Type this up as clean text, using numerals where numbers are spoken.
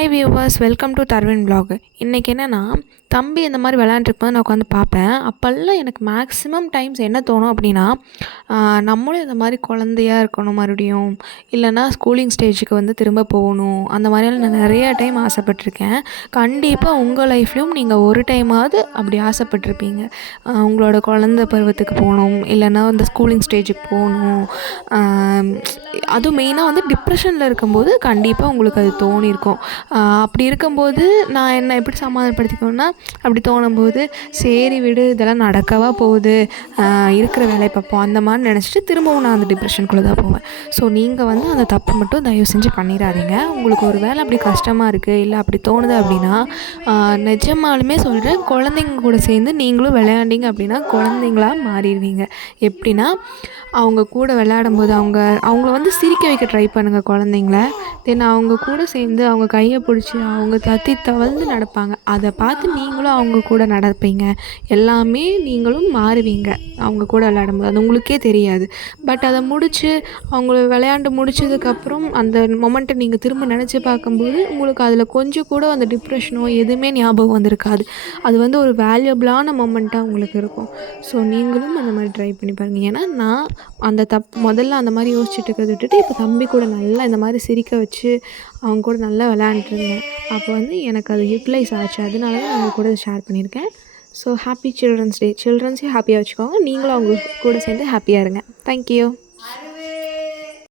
Hi viewers, welcome to தர்வின் vlog. இன்றைக்கி என்னென்னா, தம்பி இந்த மாதிரி விளையாண்டுருக்கும்போது நான் உட்காந்து பார்ப்பேன். அப்போல்லாம் எனக்கு மேக்ஸிமம் டைம்ஸ் என்ன தோணும் அப்படின்னா, நம்மளும் இந்த மாதிரி குழந்தையா இருக்கணும் மறுபடியும், இல்லைன்னா ஸ்கூலிங் ஸ்டேஜுக்கு வந்து திரும்ப போகணும். அந்த மாதிரியெல்லாம் நான் நிறைய டைம் ஆசைப்பட்டிருக்கேன். கண்டிப்பாக உங்கள் லைஃப்லேயும் நீங்கள் ஒரு டைமாவது அப்படி ஆசைப்பட்டிருப்பீங்க. உங்களோட குழந்தை பருவத்துக்கு போகணும், இல்லைன்னா இந்த ஸ்கூலிங் ஸ்டேஜுக்கு போகணும். அதுவும் மெயினாக வந்து டிப்ரெஷனில் இருக்கும்போது கண்டிப்பாக உங்களுக்கு அது தோணியிருக்கும். அப்படி இருக்கும்போது நான் என்னை எப்படி சமாதானப்படுத்திக்கணுன்னா, அப்படி தோணும்போது சரி விடு, இதெல்லாம் நடக்கவா போகுது, இருக்கிற வேலையை பார்ப்போம் அந்த மாதிரி நினச்சிட்டு திரும்பவும் நான் அந்த டிப்ரெஷனுக்குள்ளே தான் போவேன். ஸோ நீங்கள் வந்து அந்த தப்பை மட்டும் தயவு செஞ்சு பண்ணிடாதீங்க. உங்களுக்கு ஒரு வேலை அப்படி கஷ்டமாக இருக்குது, இல்லை அப்படி தோணுது அப்படின்னா, நிஜமாலுமே சொல்கிறேன், குழந்தைங்க கூட சேர்ந்து நீங்களும் விளையாண்டிங்க அப்படின்னா குழந்தைங்களா மாறிடுவீங்க. எப்படின்னா, அவங்க கூட விளையாடும்போது அவங்கள வந்து சிரிக்க வைக்க ட்ரை பண்ணுங்கள் குழந்தைங்கள. தென் அவங்க கூட சேர்ந்து அவங்க கையை பிடிச்சி அவங்க தத்தி தவழ்ந்து நடப்பாங்க. அதை பார்த்து நீங்களும் அவங்க கூட நடப்பீங்க. எல்லாமே நீங்களும் மாறுவீங்க அவங்க கூட விளையாடும்போது. அது உங்களுக்கே தெரியாது. பட் அதை முடித்து அவங்கள விளையாண்டு முடித்ததுக்கப்புறம் அந்த மொமெண்ட்டை நீங்கள் திரும்ப நினச்சி பார்க்கும்போது உங்களுக்கு அதில் கொஞ்சம் கூட அந்த டிப்ரெஷனோ எதுவுமே ஞாபகம் வந்திருக்காது. அது வந்து ஒரு வேல்யூபிளான மொமெண்ட்டாக உங்களுக்கு இருக்கும். ஸோ நீங்களும் அந்த மாதிரி ட்ரை பண்ணி பாருங்கள். ஏன்னா நான் அந்த முதல்ல அந்த மாதிரி யோசிச்சுட்டு இருக்கிறத விட்டுட்டு இப்போ தம்பி கூட நல்லா இந்த மாதிரி சிரிக்க வச்சு அவங்க கூட நல்லா விளையாண்டுருந்தேன். அப்போ வந்து எனக்கு அது யூட்டிலைஸ் ஆச்சு. அதனால தான் நான் உங்கள் கூட ஷேர் பண்ணியிருக்கேன். So happy children's day. சில்ட்ரன்ஸையும் ஹாப்பியாக வச்சுக்கோங்க. நீங்களும் அவங்க கூட சேர்ந்து ஹாப்பியாக இருங்க. தேங்க்யூ.